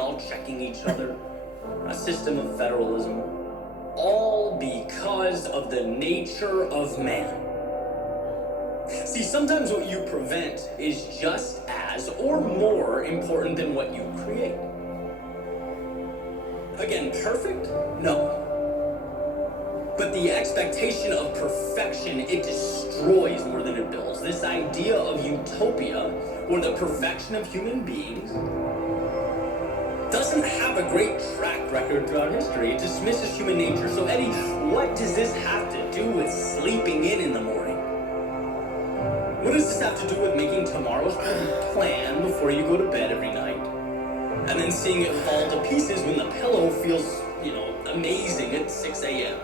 all checking each other, a system of federalism, all because of the nature of man. See, sometimes what you prevent is just as or more important than what you create. Again, perfect? No. But the expectation of perfection, it destroys more than it builds. This idea of utopia, or the perfection of human beings, doesn't have a great track record throughout history. It dismisses human nature. So Eddie, what does this have to do with sleeping in the morning? What does this have to do with making tomorrow's plan before you go to bed every night? And then seeing it fall to pieces when the pillow feels, amazing at 6 a.m.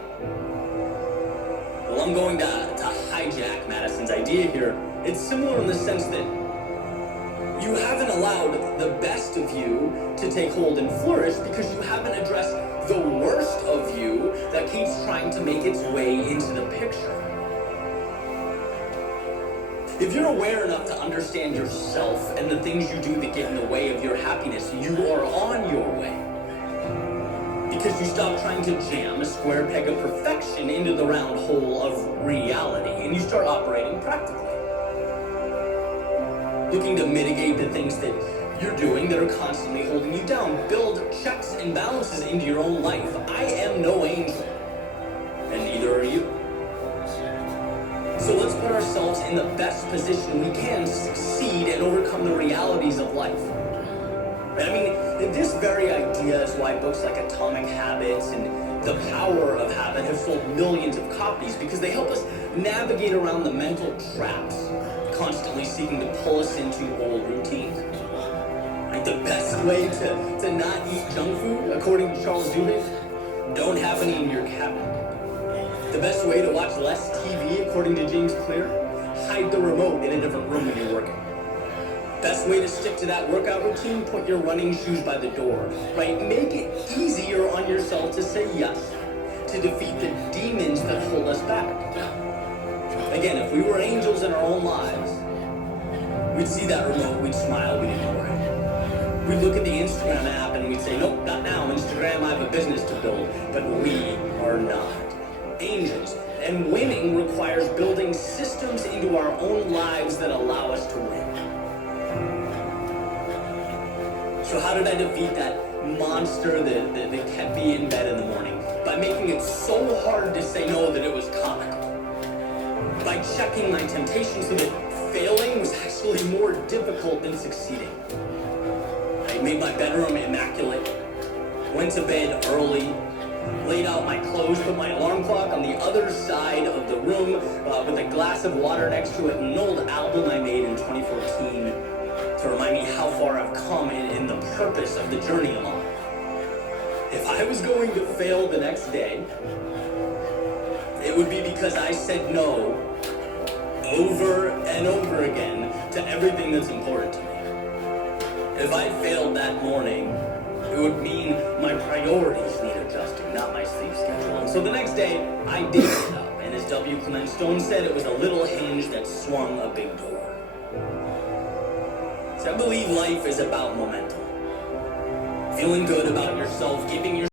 Well, I'm going to hijack Madison's idea here. It's similar in the sense that you haven't allowed the best of you to take hold and flourish because you haven't addressed the worst of you that keeps trying to make its way into the picture. If you're aware enough to understand yourself and the things you do that get in the way of your happiness, you are on your way. Because you stop trying to jam a square peg of perfection into the round hole of reality, and you start operating practically. Looking to mitigate the things that you're doing that are constantly holding you down. Build checks and balances into your own life. I am no angel, and neither are you. So let's put ourselves in the best position we can to succeed and overcome the realities of life. I mean, this very idea is why books like Atomic Habits and The Power of Habit have sold millions of copies, because they help us navigate around the mental traps constantly seeking to pull us into old routines. Like the best way to not eat junk food, according to Charles Duhigg, don't have any in your cabinet. The best way to watch less TV, according to James Clear, hide the remote in a different room when you're working. Best way to stick to that workout routine, put your running shoes by the door, right? Make it easier on yourself to say yes, to defeat the demons that hold us back. Again, if we were angels in our own lives, we'd see that remote, we'd smile, we'd ignore it. We'd look at the Instagram app and we'd say, nope, not now, Instagram, I have a business to build. But we are not angels. And winning requires building systems into our own lives that allow us to win. So how did I defeat that monster that kept me in bed in the morning? By making it so hard to say no that it was comical. By checking my temptations so that failing was actually more difficult than succeeding. I made my bedroom immaculate, went to bed early, laid out my clothes, put my alarm clock on the other side of the room with a glass of water next to it, and an old album I made in 2014 to remind me how far I've come in the purpose of the journey I'm on. If I was going to fail the next day, it would be because I said no over and over again to everything that's important to me. If I failed that morning, it would mean my priorities need adjusting, not my sleep schedule. And so the next day, I did get up, and as W. Clement Stone said, it was a little hinge that swung a big door. So I believe life is about momentum. Feeling good about yourself, giving yourself